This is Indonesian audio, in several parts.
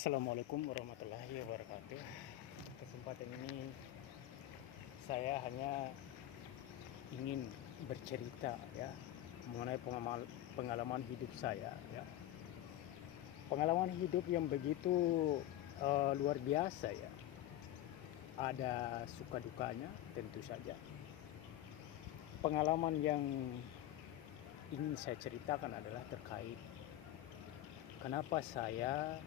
Assalamualaikum warahmatullahi wabarakatuh. Kesempatan ini saya hanya ingin bercerita ya mengenai pengalaman hidup saya ya. Pengalaman hidup yang begitu luar biasa ya. Ada suka dukanya tentu saja. Pengalaman yang ingin saya ceritakan adalah terkait kenapa saya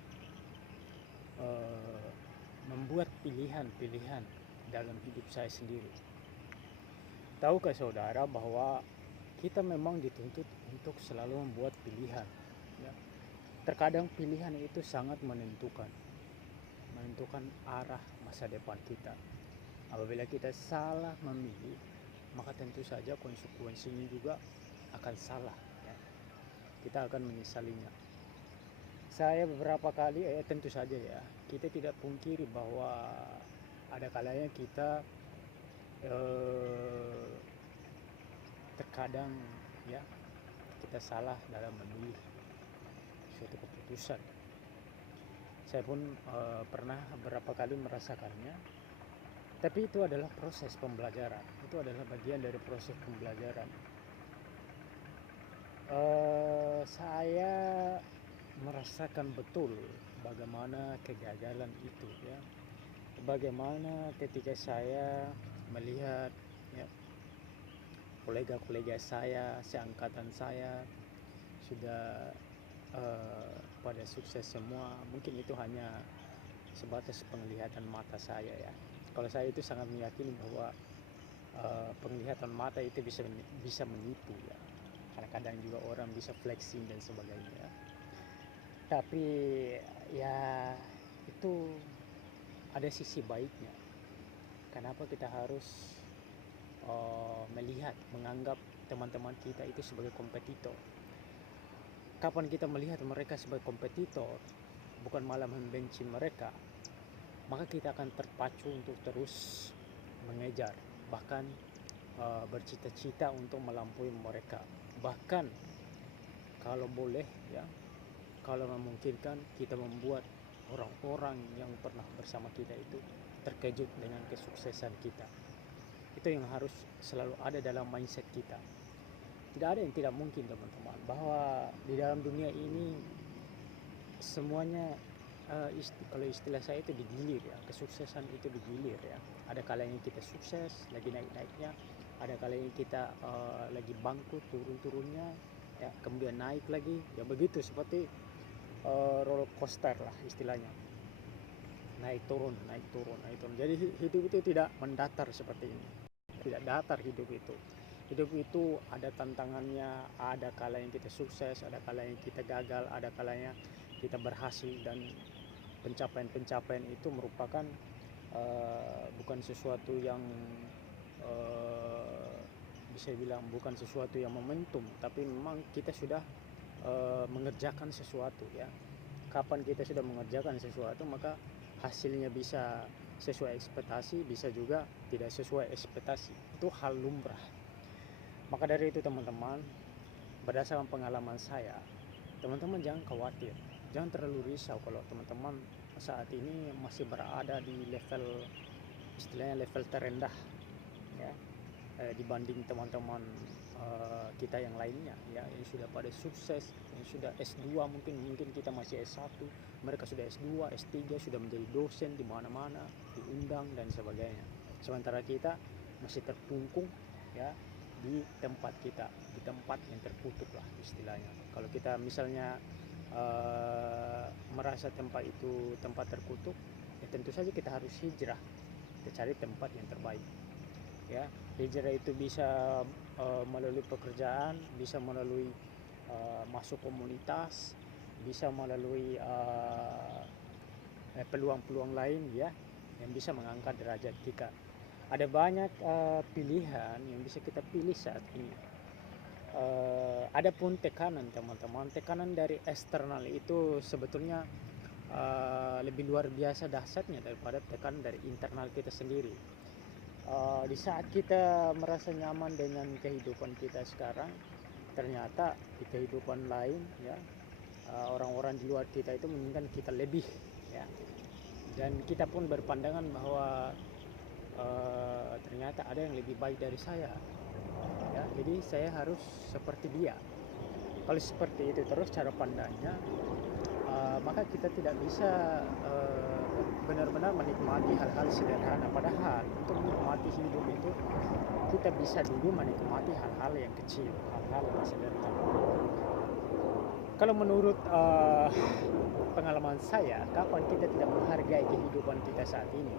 membuat pilihan-pilihan dalam hidup saya sendiri. Tahukah saudara bahwa kita memang dituntut untuk selalu membuat pilihan ya. Terkadang pilihan itu sangat menentukan arah masa depan kita. Apabila kita salah memilih, maka tentu saja konsekuensinya juga akan salah ya. Kita akan menyesalinya. Saya beberapa kali tentu saja ya, kita tidak pungkiri bahwa ada kalanya kita terkadang ya kita salah dalam memilih suatu keputusan. Saya pun pernah beberapa kali merasakannya, tapi itu adalah proses pembelajaran, itu adalah bagian dari proses pembelajaran. Saya merasakan betul bagaimana kegagalan itu ya, bagaimana ketika saya melihat ya kolega-kolega saya seangkatan saya sudah pada sukses semua. Mungkin itu hanya sebatas penglihatan mata saya ya. Kalau saya itu sangat meyakini bahwa penglihatan mata itu bisa menipu ya. Kadang-kadang juga orang bisa flexing dan sebagainya ya. Tapi ya itu ada sisi baiknya. Kenapa kita harus menganggap teman-teman kita itu sebagai kompetitor? Kapan kita melihat mereka sebagai kompetitor, bukan malah membenci mereka, maka kita akan terpacu untuk terus mengejar, bahkan bercita-cita untuk melampaui mereka. Bahkan kalau boleh ya, kalau memungkinkan, kita membuat orang-orang yang pernah bersama kita itu terkejut dengan kesuksesan kita. Itu yang harus selalu ada dalam mindset kita. Tidak ada yang tidak mungkin teman-teman, bahwa di dalam dunia ini semuanya kalau istilah saya itu digilir ya, kesuksesan itu digilir ya. Ada kalanya kita sukses lagi naik-naiknya, ada kalanya kita lagi bangkrut turun-turunnya ya, kemudian naik lagi ya, begitu seperti roller coaster lah istilahnya, naik turun. Jadi hidup itu tidak mendatar seperti ini, tidak datar hidup itu. Hidup itu ada tantangannya, ada kalanya kita sukses, ada kalanya kita gagal, ada kalanya kita berhasil. Dan pencapaian-pencapaian itu merupakan bukan sesuatu yang bisa bilang bukan sesuatu yang momentum, tapi memang kita sudah mengerjakan sesuatu ya. Kapan kita sudah mengerjakan sesuatu, maka hasilnya bisa sesuai ekspektasi, bisa juga tidak sesuai ekspektasi. Itu hal lumrah. Maka dari itu teman-teman, berdasarkan pengalaman saya, teman-teman jangan khawatir, jangan terlalu risau kalau teman-teman saat ini masih berada di level, istilahnya level terendah ya, dibanding teman-teman kita yang lainnya ya, yang sudah pada sukses, yang sudah S2, mungkin kita masih S1, mereka sudah S2, S3, sudah menjadi dosen di mana-mana, diundang dan sebagainya. Sementara kita masih terkungkung ya di tempat kita, di tempat yang terkutuk lah istilahnya. Kalau kita misalnya merasa tempat itu tempat terkutuk, ya tentu saja kita harus hijrah, kita cari tempat yang terbaik ya. Hijrah itu bisa melalui pekerjaan, bisa melalui masuk komunitas, bisa melalui peluang-peluang lain ya, yang bisa mengangkat derajat kita. Ada banyak pilihan yang bisa kita pilih saat ini. Adapun tekanan teman-teman, tekanan dari eksternal itu sebetulnya lebih luar biasa dahsyatnya daripada tekanan dari internal kita sendiri. Di saat kita merasa nyaman dengan kehidupan kita sekarang, ternyata di kehidupan lain ya, orang-orang di luar kita itu menginginkan kita lebih, ya. Dan kita pun berpandangan bahwa ternyata ada yang lebih baik dari saya, ya. Jadi saya harus seperti dia. Kalau seperti itu terus cara pandangnya, maka kita tidak bisa benar-benar menikmati hal-hal sederhana. Padahal untuk menikmati hidup itu kita bisa dulu menikmati hal-hal yang kecil, hal-hal yang sederhana. Kalau menurut pengalaman saya, kapan kita tidak menghargai kehidupan kita saat ini,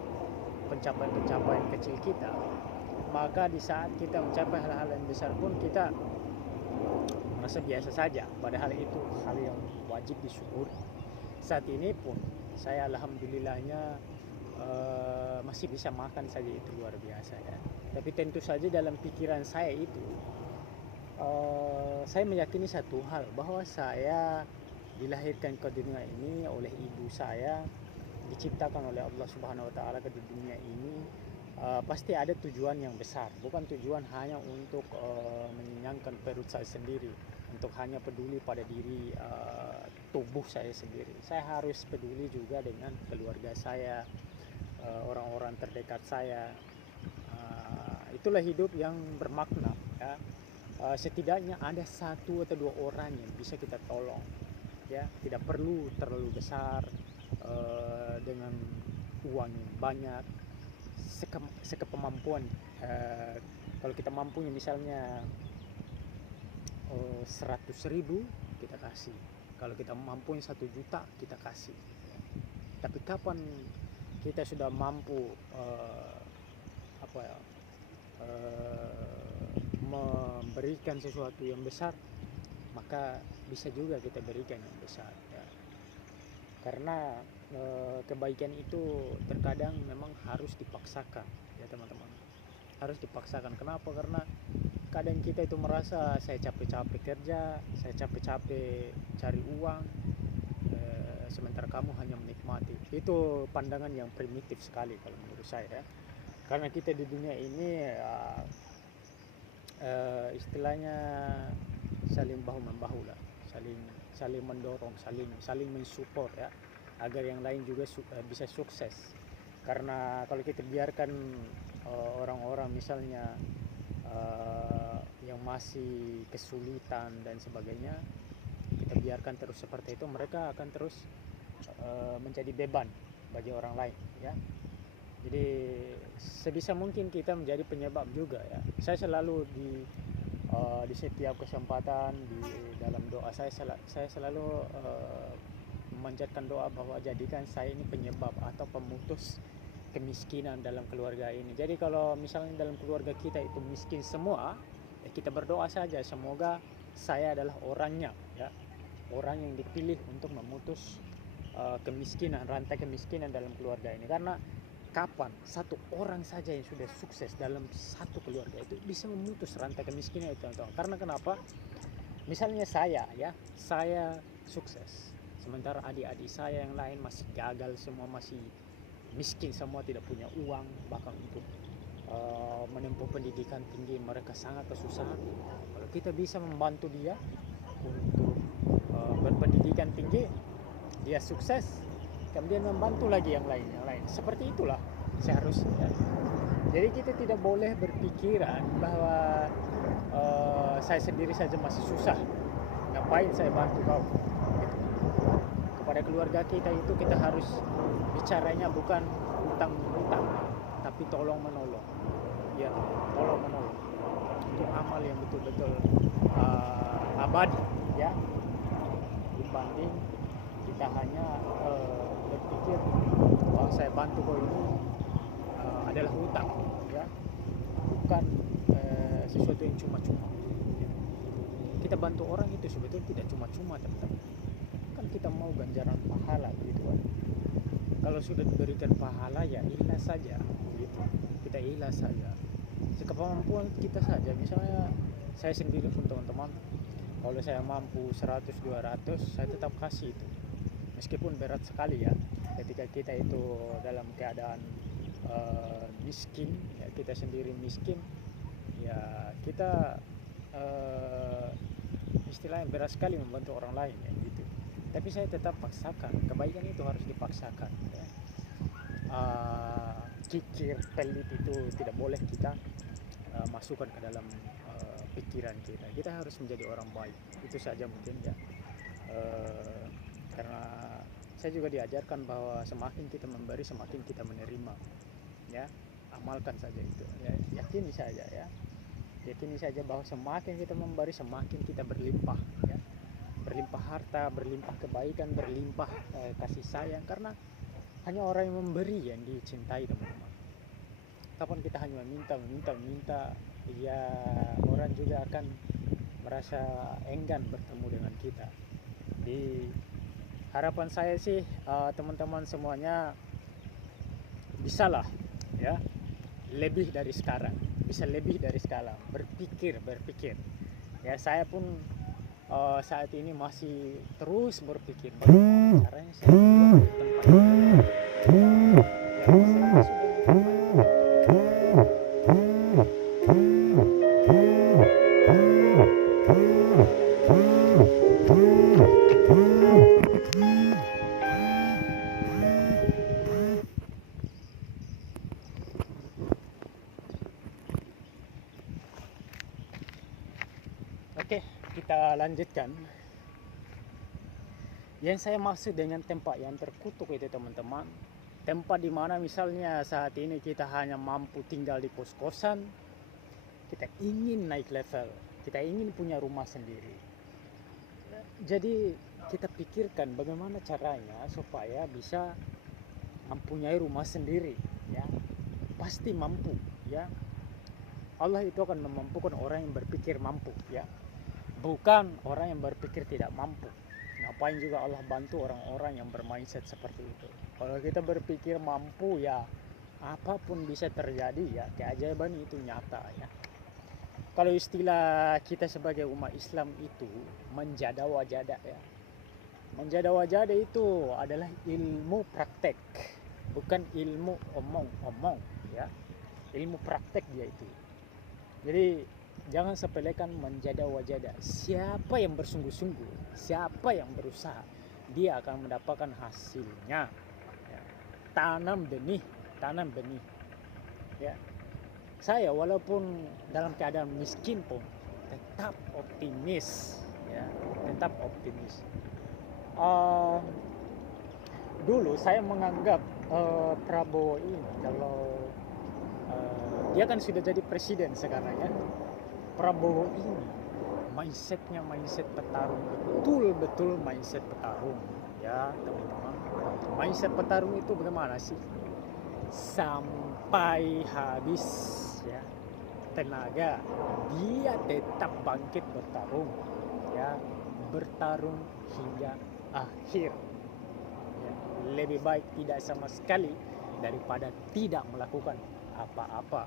pencapaian-pencapaian kecil kita, maka di saat kita mencapai hal-hal yang besar pun kita merasa biasa saja, padahal itu hal yang wajib disyukuri. Saat ini pun saya alhamdulillahnya masih bisa makan saja, itu luar biasa, ya. Tapi tentu saja dalam pikiran saya itu saya meyakini satu hal, bahwa saya dilahirkan ke dunia ini oleh ibu saya, diciptakan oleh Allah Subhanahu wa taala ke dunia ini, pasti ada tujuan yang besar, bukan tujuan hanya untuk mengenyangkan perut saya sendiri, untuk hanya peduli pada diri tubuh saya sendiri. Saya harus peduli juga dengan keluarga saya, orang-orang terdekat saya. Itulah hidup yang bermakna, ya. Setidaknya ada satu atau dua orang yang bisa kita tolong, ya. Tidak perlu terlalu besar, dengan uang yang banyak, sekemampuan. Kalau kita mampunya misalnya 100.000 kita kasih, kalau kita mampu 1 juta kita kasih. Tapi kapan kita sudah mampu memberikan sesuatu yang besar, maka bisa juga kita berikan yang besar, ya. Karena kebaikan itu terkadang memang harus dipaksakan, ya teman-teman, harus dipaksakan. Kenapa? Karena kadang kita itu merasa saya capek-capek kerja, saya capek-capek cari uang, sementara kamu hanya menikmati. Itu pandangan yang primitif sekali kalau menurut saya, ya. Karena kita di dunia ini istilahnya saling bahu membahu lah, saling mendorong, saling mensupport, ya, agar yang lain juga bisa sukses. Karena kalau kita biarkan orang-orang misalnya yang masih kesulitan dan sebagainya, kita biarkan terus seperti itu, mereka akan terus menjadi beban bagi orang lain, ya. Jadi sebisa mungkin kita menjadi penyebab juga, ya. Saya selalu di setiap kesempatan di dalam doa saya selalu memanjatkan doa bahwa jadikan saya ini penyebab atau pemutus kemiskinan dalam keluarga ini. Jadi kalau misalnya dalam keluarga kita itu miskin semua, ya kita berdoa saja semoga saya adalah orangnya, ya, orang yang dipilih untuk memutus kemiskinan, rantai kemiskinan dalam keluarga ini. Karena kapan satu orang saja yang sudah sukses dalam satu keluarga itu bisa memutus rantai kemiskinan itu, teman-teman. Karena kenapa? Misalnya saya sukses, sementara adik-adik saya yang lain masih gagal semua, masih miskin semua, tidak punya uang bahkan untuk menempuh pendidikan tinggi, mereka sangat kesusahan. Kalau kita bisa membantu dia untuk berpendidikan tinggi, dia sukses, kemudian membantu lagi yang lain. Seperti itulah seharusnya. Jadi kita tidak boleh berpikiran bahwa saya sendiri saja masih susah, ngapain saya bantu kau, gitu. Kepada keluarga kita itu kita harus bicaranya bukan utang-utang, tapi tolong menolong, ya, tolong menolong. Itu amal yang betul-betul abadi, ya, dibanding kita hanya berpikir bahwa saya bantu kau ini adalah hutang, ya, bukan sesuatu yang cuma-cuma, ya. Kita bantu orang itu sebetulnya tidak cuma-cuma, teman-teman. Kan kita mau ganjaran pahala, gitu kan. Kalau sudah diberikan pahala, ya ikhlas saja, gitu. Kita ikhlas saja sekemampuan kita saja. Misalnya saya sendiri pun, teman-teman, kalau saya mampu 100-200, saya tetap kasih itu, meskipun berat sekali, ya. Ketika kita itu dalam keadaan miskin, ya, kita sendiri miskin, ya kita istilahnya berat sekali membantu orang lain, ya, gitu. tapi saya tetap paksakan. Kebaikan itu harus dipaksakan, ya. Kikir pelit itu tidak boleh kita masukkan ke dalam pikiran kita. Kita harus menjadi orang baik, itu saja mungkin, ya. Karena saya juga diajarkan bahwa semakin kita memberi semakin kita menerima, ya. Amalkan saja itu, ya. Yakini saja, ya. Yakini saja bahwa semakin kita memberi semakin kita berlimpah, ya. Berlimpah harta, berlimpah kebaikan, berlimpah kasih sayang, karena hanya orang yang memberi yang dicintai, teman-teman. Kapan kita hanya meminta, ya orang juga akan merasa enggan bertemu dengan kita. Di harapan saya sih teman-teman semuanya bisalah, ya, lebih dari sekarang, bisa lebih dari sekarang, berpikir, ya. Saya pun saat ini masih terus berpikir bagaimana caranya saya keluar dari tempat ini, ya. Saya masuk dari tempat Oke, kita lanjutkan. Yang saya maksud dengan tempat yang terkutuk itu, teman-teman, tempat di mana misalnya saat ini kita hanya mampu tinggal di kos-kosan, kita ingin naik level, kita ingin punya rumah sendiri. Jadi kita pikirkan bagaimana caranya supaya bisa mempunyai rumah sendiri, ya. Pasti mampu, ya. Allah itu akan memampukan orang yang berpikir mampu, ya. Bukan orang yang berpikir tidak mampu. Ngapain juga Allah bantu orang-orang yang bermindset seperti itu. Kalau kita berpikir mampu, ya apapun bisa terjadi, ya. Keajaiban itu nyata, ya. Kalau istilah kita sebagai umat Islam itu menjada wajada, ya. Menjada wajada itu adalah ilmu praktek, bukan ilmu omong-omong, ya. Ilmu praktek dia itu. Jadi jangan sepelekan menjada wajada. Siapa yang bersungguh-sungguh, siapa yang berusaha, dia akan mendapatkan hasilnya, ya. Tanam benih, ya. Saya walaupun dalam keadaan miskin pun tetap optimis, ya. Tetap optimis. Dulu saya menganggap Prabowo ini, kalau dia kan sudah jadi presiden sekarang, ya. Prabowo ini mindsetnya mindset petarung, betul-betul mindset petarung, ya teman-teman. Mindset petarung itu bagaimana sih? Sampai habis, ya, tenaga dia tetap bangkit bertarung, ya. Bertarung hingga akhir, ya. Lebih baik tidak sama sekali daripada tidak melakukan apa-apa.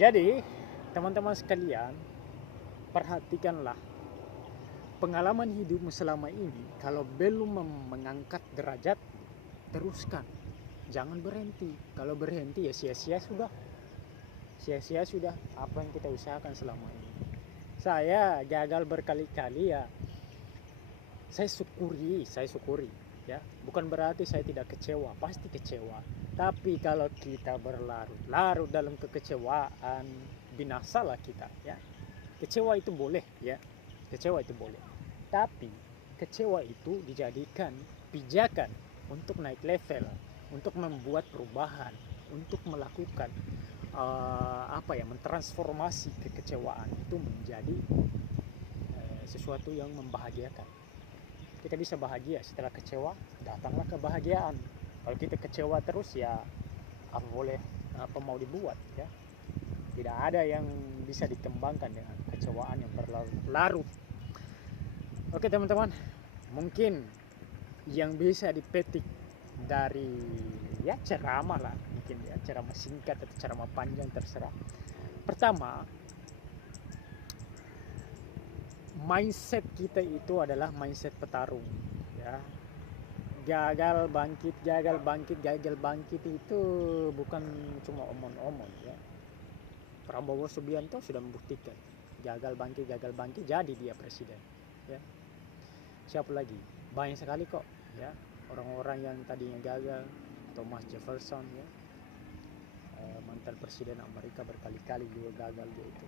Jadi teman-teman sekalian, perhatikanlah pengalaman hidupmu selama ini. Kalau belum mengangkat derajat, teruskan, jangan berhenti. Kalau berhenti, ya sia-sia sudah apa yang kita usahakan selama ini. Saya gagal berkali-kali, ya. Saya syukuri, ya. Bukan berarti saya tidak kecewa, pasti kecewa. Tapi kalau kita berlarut-larut dalam kekecewaan, binasalah kita, ya. Kecewa itu boleh, ya. Kecewa itu boleh. Tapi kecewa itu dijadikan pijakan untuk naik level, untuk membuat perubahan, untuk melakukan mentransformasi kekecewaan itu menjadi sesuatu yang membahagiakan. Kita bisa bahagia setelah kecewa, datanglah kebahagiaan. Kalau kita kecewa terus, ya apa mau dibuat, ya. Tidak ada yang bisa dikembangkan dengan kecewaan yang berlarut-larut. Oke teman-teman, mungkin yang bisa dipetik dari, ya, ceramah lah, mungkin, ya, ceramah singkat atau ceramah panjang, terserah. Pertama, mindset kita itu adalah mindset petarung, ya. Gagal bangkit itu bukan cuma omong-omong, ya. Prabowo Subianto sudah membuktikan gagal bangkit jadi dia presiden, ya. Siapa lagi? Banyak sekali kok ya, orang-orang yang tadinya gagal. Thomas Jefferson ya, mantan presiden Amerika berkali-kali juga gagal gitu.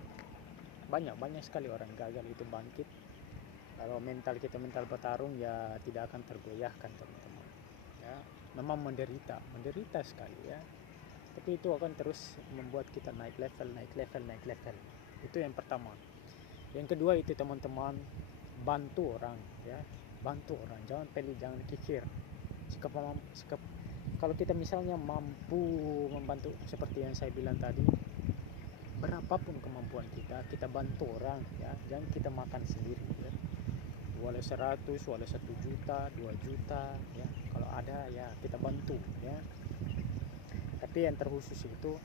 Banyak sekali orang gagal itu bangkit. Kalau mental kita mental bertarung ya tidak akan tergoyahkan teman-teman ya. Memang menderita sekali ya, tapi itu akan terus membuat kita naik level. Itu yang pertama. Yang kedua itu teman-teman, bantu orang ya, bantu orang, jangan pilih, jangan kikir. Sikap kalau kita misalnya mampu membantu seperti yang saya bilang tadi, berapapun kemampuan kita bantu orang ya, jangan kita makan sendiri ya. Walau 100, walau 1 juta, 2 juta ya, kalau ada ya kita bantu ya. Tapi yang terkhusus itu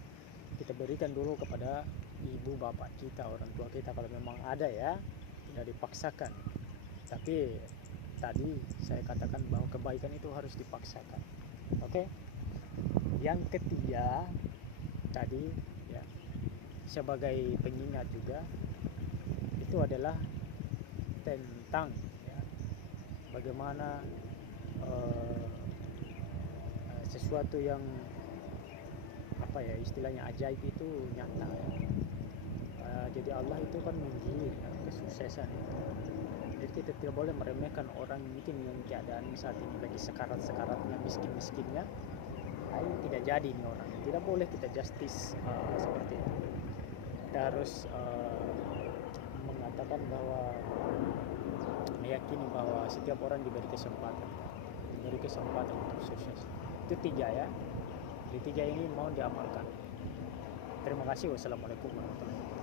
kita berikan dulu kepada ibu bapak kita, orang tua kita kalau memang ada ya, tidak dipaksakan. Tapi tadi saya katakan bahwa kebaikan itu harus dipaksakan. Oke. Yang ketiga tadi ya, sebagai pengingat juga, itu adalah tentang ya, bagaimana sesuatu yang apa ya istilahnya ajaib itu nyata ya. Jadi Allah itu kan menggilir ya, kesuksesan itu. Jadi kita tidak boleh meremehkan orang mungkin yang keadaan saat ini lagi sekarat-sekaratnya, miskin-miskinnya. Ayo tidak jadi nih orang, tidak boleh kita justice seperti itu. Kita harus mengatakan bahwa meyakini bahwa setiap orang diberi kesempatan untuk sukses. Itu 3 ya. Di 3 ini mau diamalkan. Terima kasih. Wassalamualaikum warahmatullahi wabarakatuh.